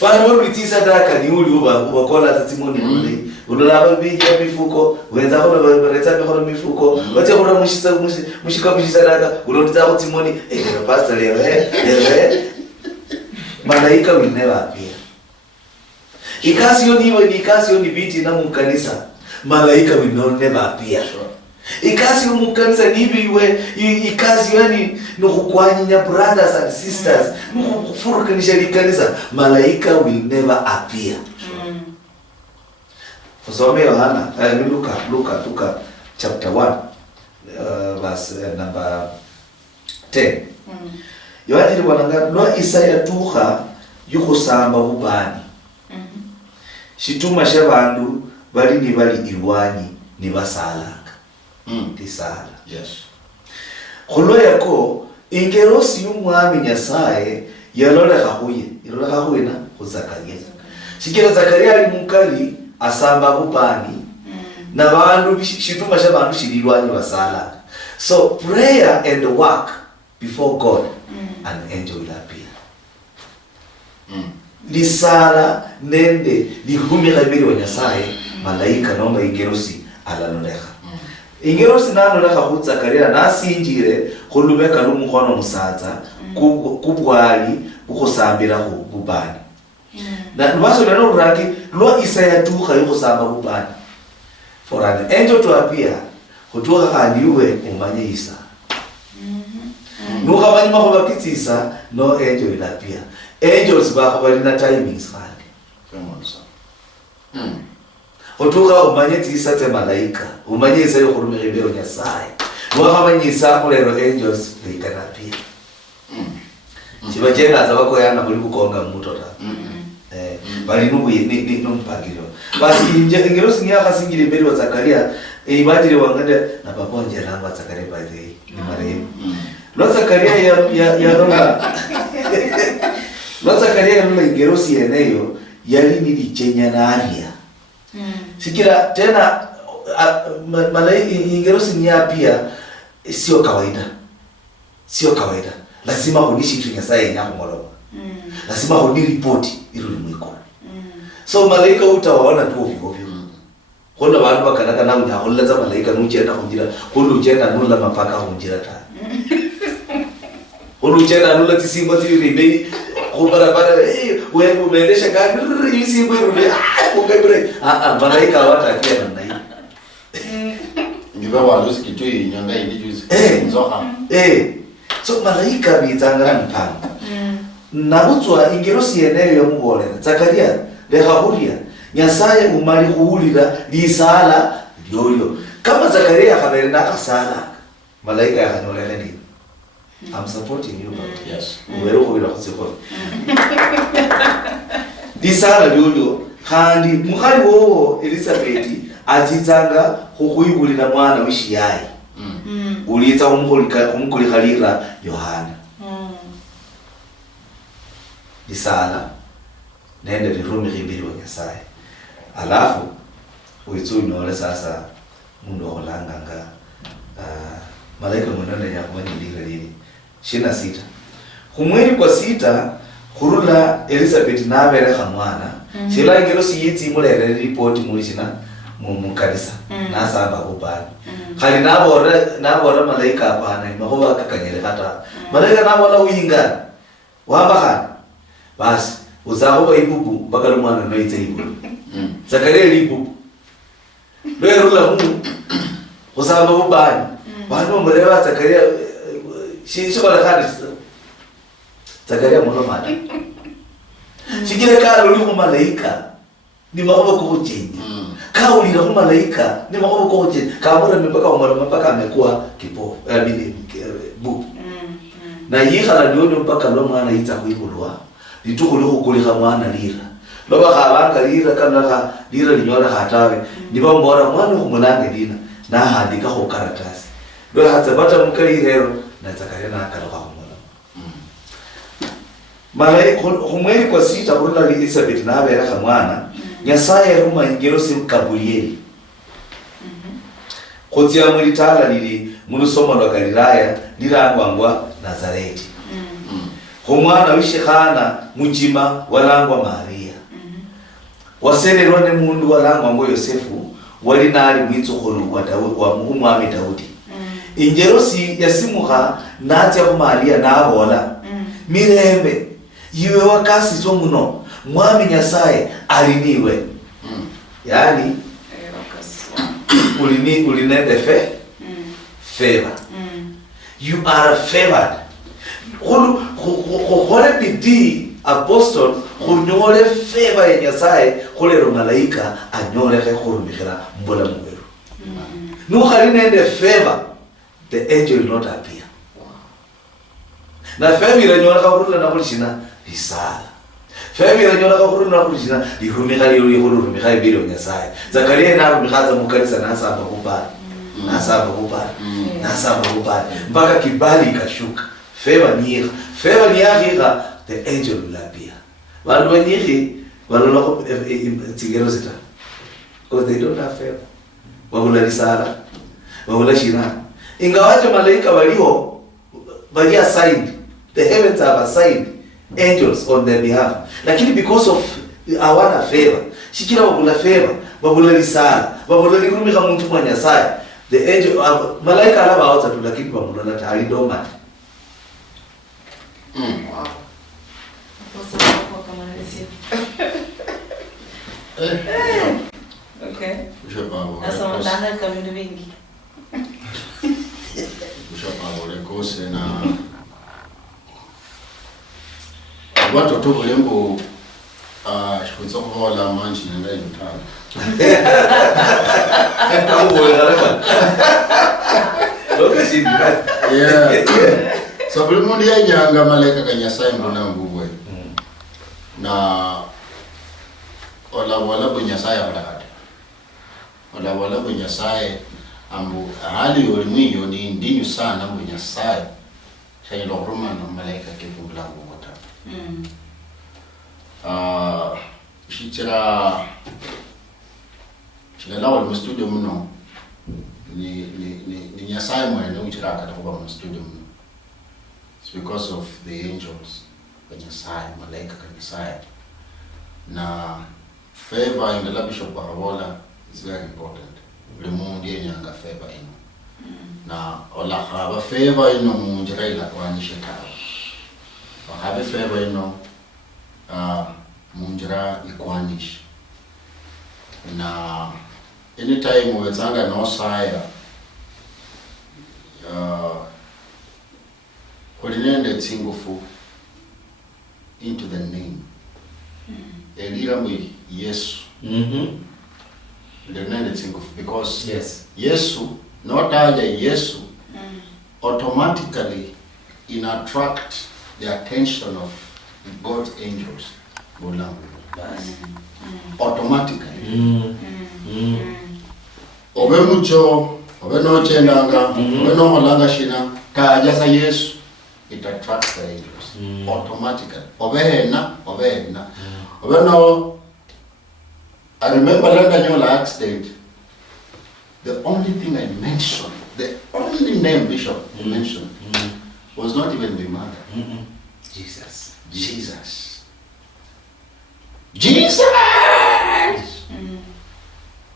Bana moro litisa daka ni uli ubakola tatimoni mule. Ulolaba biji ya mifuko, wenza kwa bareta kwa mifuko. Wacha kuna mushika daka, ulolita tatimoni pastor leo malaika will never appear. Ikasio ni biti na mkanisa. Malaika will never appear. Ikasio mkanisa nibiwe ikasio yani nokukwanyinya brothers and sisters nukufurukanisha likanisa. Malaika will never appear. Tusome Yohana Luka chapter 1 verse number 10. Yohana wananga no Isaya tuha yuko samba ubani. Shituma shabandu bali iwanyi ni basalanga. Tisala. Yes. Kholo yako ingerosi y'umwami Nyasaye yaloleka huye na Zakaria. Shikira Zakaria ali mukali asamba ubani. Na bandu shituma shabandu shililwanyi basalanga. So prayer and work before God, an angel will appear. Lisala nende lihumira mbele wa Nyasaye, malaika naomba ingerosi alaloleka. Ingerosi naloleka ku Zakaria nasinjire khulubeka n'umukono musaza kubwali ukhosambira kubani. Na baso lero raki lo Isaya tuha yukhosamba kubani. For an angel to appear, kutoka kandiwe umanye isa nuka manyuma kwa kitisa no angel ilapia angels ba bali na timings kandi kutoka umanye tisa te malaika umanye isa yo kurumira ibero nyasaye nuka manyisa kulero angels likanapia chiba jenga zabako yana kuli kukonga mutota bali nubu ni mpagiro basi ingero singia kasingire mbele wa Zakaria ibadile wangande na papa njera wa Zakaria by the way ni marehemu no Zakaria ya ronga no Zakaria ya ronga ingero si eneyo yali ni lichenya na alia sikira tena malai ingero singia pia sio kawaida lazima unishi tu nyasaye nyako molomo lazima uni ripoti ilo limwiko so malaika utawaona tu ovyo kono bantu bakanaka na unyaholla malaika nuchenda kunjira kono uchenda nulla mapaka kunjira ta kono uchenda nulla tisimba tiri ko barabara wewe umeendesha gari isimba irudi ungabre malaika watakia namna hiyo ngiba walusi kitui nyanga ili juzi nzoka so malaika bitangana mpanga na utwa ingero sieneo ya mugole Zakaria lehaburia nyasaye umali kuulira lisala lyoyo kama Zakaria akaberena asala malaika yakanyoleka ndi I'm supporting you but yes ubero kubira kutsiko lisala lyoyo kandi mukhali wo Elizabeth atitanga kukuyibulira mwana wishiyayi uliza umukuli khalira Yohana lisala nende lirumi khibiri wa nyasaye alafu uitsunyole sasa mundu olanganga malaika mwenende yakumanya lili 26 kumweli kwa 6 kurula Elizabeth nabere khamwana sila ngero siyitsi mulere report mulishina mukanisa nasamba kubani khali nabora malaika apana mahoba kakanyele kata malaika nabona uyingana wabakha basi uzaho ibubu mpaka mwana noite ibubu Zakaria ibubu lero la mu usamba ubani bano mrewa Zakaria shisho bala khadi Zakaria mwana mata shikile kalo liko malaika ni maobo ko chenye kaulira ko malaika ni maobo ko chenye kamura mpaka umara mpaka amekuwa kipofu bubu na yikhala nyono mpaka lo mwana itsa kuibulwa litukuliko kulika mwana lira loba khabanga lira kana lira linyora khatawe niba mbora mwana kumulange lina na handika ko karatasi lo hatsabata mukali hero na Zakaria na kala kwa mwana malaika kumweli kwa 6 kurula Elizabeth na abera khamwana nyasaye ruma ingero sim Gabrieli kotia mulitala lili mulusomo lwa Galilaya lirangwangwa Nazareti Homwana wishikhana mujima walangwa Maria wasererwa ne mundu walangwa ngo Yosefu wali nali mwitsukhulu wa Daudi wa umwami Daudi injerosi yasimuha natya ku Maria nabola mirembe yiwe wakasi zo muno mwami nyasaye aliniwe yani ulinende favor you are favored khole bidi apostle khonyole favor ya nyasaye kholero malaika anyole khe khurumikira mbola mweru no khalinende favor the angel will not appear na favor ilanyola khakurula na kulishina risala favor ilanyola khakurula na kulishina lirumikha lirumikha ibiro nyasaye Zakaria na rumikhaza mukanisa nasamba kupala mpaka kibali kashuka favor ni yakha the angel will appear vanhu vanyikhi vanhu loko tingero zita because they don't have favor vavula risala vavula shina ingawaje malaika waliho vali assigned the heavens have assigned angels on their behalf lakini because of our favor shikira vavula favor vavula risala vavula likurumika muntu mwa nyasaye the angel malaika alava awatsa tu lakini vavula lati halidoma Wow. Okay. Sasa mtanga kamili vingi. Bishop Abole na watoto bolembo shikutsa kuhola manje nenda yutana. Yeah. So bolembo ya nyanga malaika kanyasaye mbona mbubwe. Na wala bunyasaye abadakade. Wala bunyasaye ambu hali yolimwiyo ni ndinyu sana bunyasaye. Shayilo kuruma na malaika kebulabu wata. Shichira lawa mu studio muno ni nyasaye mwene uchira akatakuba mu studio muno. It's because of the angels kanyasaye malaika kanyasaye na favor in the Bishop Barabola is very important. Limundi yenyanga favor ino na ola haba favor ino munjira ila kwanisha tawa wahabe favor ino munjira ikwanish na anytime wezanga no saya kulinende tsingufu into the name elira mwi Yesu linende tsingufu because Yesu not aja Yesu automatically attract the attention of God's angels. Automatically. Obe mucho, obe no chendanga, obe no holanga shina, ka jasa Yesu, it attracts the angels. Automatically. Obe na. Obe no, I remember Landa Nyola accident, the only thing I mentioned, the only name Bishop mentioned, was not even my mother. Jesus.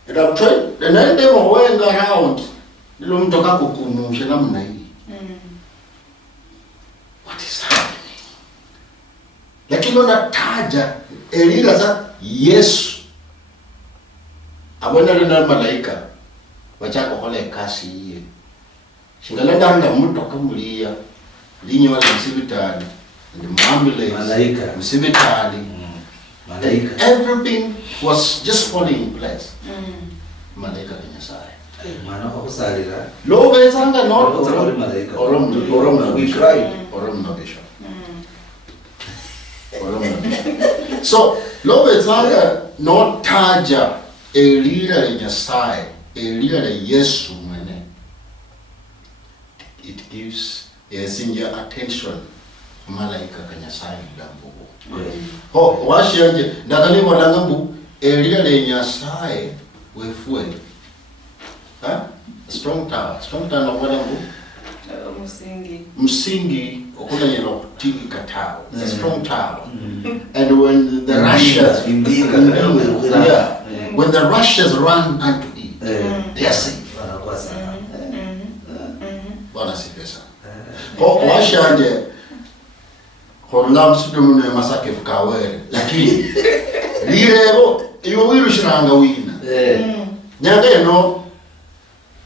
And I'm trying, the night they were going around, the long toka kukumusha namna hii. What is happening? Lakini unataja elila za Yesu. Abona lena malaika wachako kole kasi iye. Shingalanda nda mutoka mulia linyo wala msibitali ndi ambulance malaika msibitali malaika everything was just falling in place. Malaika kanyasaye mana okusalira lo bezanga no malaika orom we cry orom no bishop orom no. So lo bezanga no taja elira le nyasaye elira le Yesu mwene, it gives your attention malaika kanyasaye ndambo washianje ndakali bolanga mbu elira le nyasaye wefue strong tower no mbu msingi okunyelo tiki katao a strong tower. And when the Russians when the Russians run unto it, they are safe. Bwana sipesa washianje Holam sudomune masake fukawere lakini lirebo iyo wirushiranga wina nyanga eno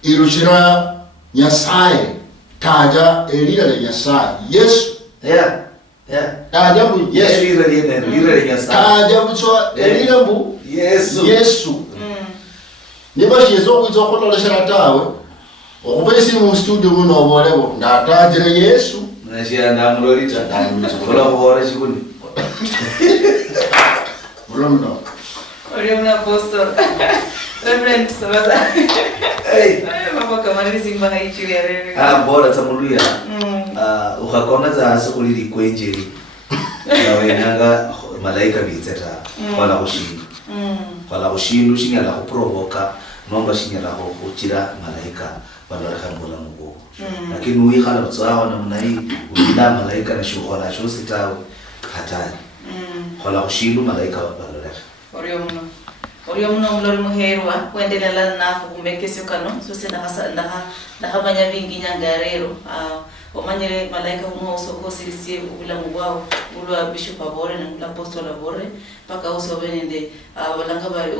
irushira nyasaye taja elira le nyasaye Yesu taja bu Yesu lira le nyasaye taja bu so elira bu Yesu nibashi yezo kwizo kholola shiratawe okubesi mu studio muno obolebo ndatajira Yesu nashia ndamulolita kola bora chikuni mulomno Oriomna apostle Reverend Sabaza mama kamari simba haichiri ya rere bora tamuluya ukakona za asokulili kwenjeri na wenanga malaika bizeta kwala kushindu shinyala kuprovoka nomba shinyala kuchira malaika balora kangola mugo lakini uikhala tsawa namna hii ulila malaika na shughula shosi tawe hatari kwala kushindu malaika balora Oriomno mlori muherwa kuendelea na kumekesio kano sose na habanya vingi nyangarero omanyere malaika uno soko sirisi ubula mugwao ulwa Bishop Abore na Apostle Abore paka uso benende balanga bari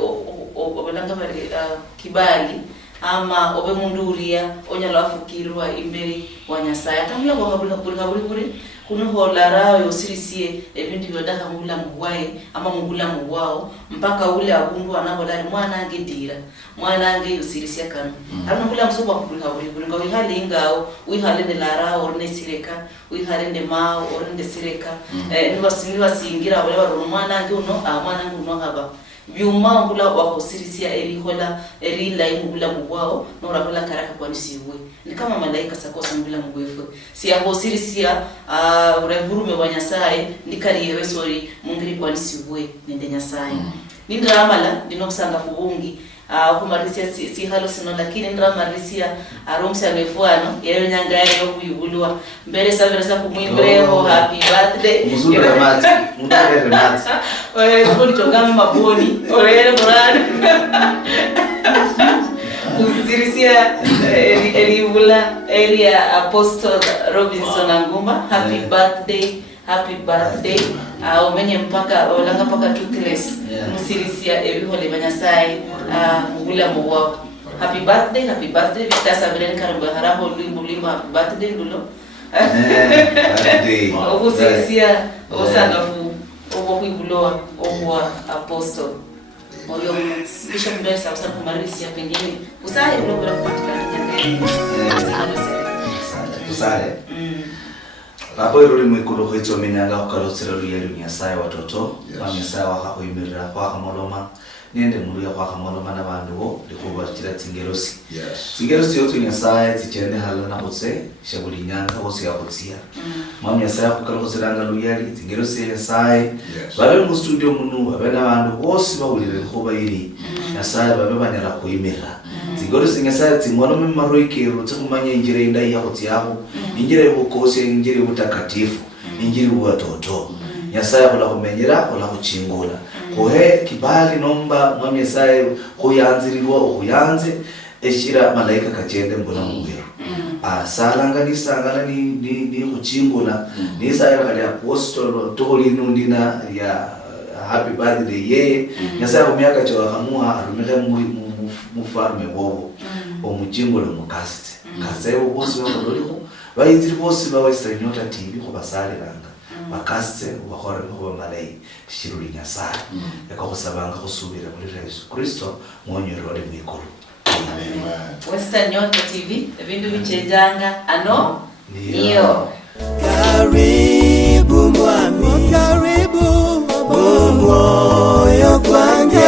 kibali ama obe mundu uria onyala afukirwa imberi wa Nyasaye atamula buri kuno holara yosirisie ebindi byodaka mubula mubwaye ama mubula mubwao mpaka ule abundu anabolari mwana angedira mwana ange yosirisia kanu anobula msoba buri ngawe hali ingao wihale ne lara orne sireka wihale ne ma orne sireka niba singira wale baro mwana ange uno mwana ange uno haba byuma ngula wakosirisia erihola erila imubula mubwao norakola karaka kwa nisiwe ni kama malaika sakosa mubula mubwefu si yakosirisia ureburume wa Nyasaye ndikariyewe sori mungiri kwa nisiwe nende Nyasaye nindra amala ndinokusanga kubungi kumarisia si halo sino lakini ndra marisia aromsa mefuano yero nyanga yayo kuyubulwa mbele saveresa kumwimbreo happy birthday muzuri ramati mutare ramati Oi tongame maboni orere morani Usirisia erivula area Apostle Robinson Angumba happy birthday omenye mpaka olanga paka toothless musirisia ebihole banyasaye mugula muwa happy birthday vitasa bilen karamba harabo limbo happy birthday lulo birthday obusirisia osangafu obukuibuloa obwa Apostle oyo bisho mbele sasa kumarisia pengine usaye ulobora kupatikana usale Papa iruri mwikuru hoito menyanga kukalotera luyelu Nyasaye watoto wa Nyasaye wakahoimirira kwa kamoloma niende muruya kwa kamoloma na bandu bo likubatira tingerosi tingerosi yoto Nyasaye tichende halana kutse shabuli nyanga hose yakutia mwa Nyasaye kukalotera luyelu tingerosi Nyasaye bale mu studio munu abana bandu bose bawulire ko bayiri Nyasaye babanyara kuimira tingerosi Nyasaye timwano maroikero tukumanya injire indai yakutiaho injire y'ubukose injire y'ubutakatifu injire y'ubatoto Nyasaye kola kumenyera kola kuchingula kohe kibali nomba mwa Nyasaye koyanzirirwa okuyanze eshira malaika kachende mbona mubero salanga nisangala ni kuchingula nisaya kali apostolo toli nundina ya happy birthday ye Nyasaye kumyaka cho akamuha arumire mufarme wobo omujingolo mukasite kasebo bose bakoliko bayiziri bose bawestra nyota TV ko basaliranga bakasite bakora ko bamalay shiruri Nyasaye yakabusabanga kusubira muri Yesu Kristo mwonyero ali mikoro Western Nyota TV ebindu bichejanga ano niyo karibu mwami karibu moyo kwange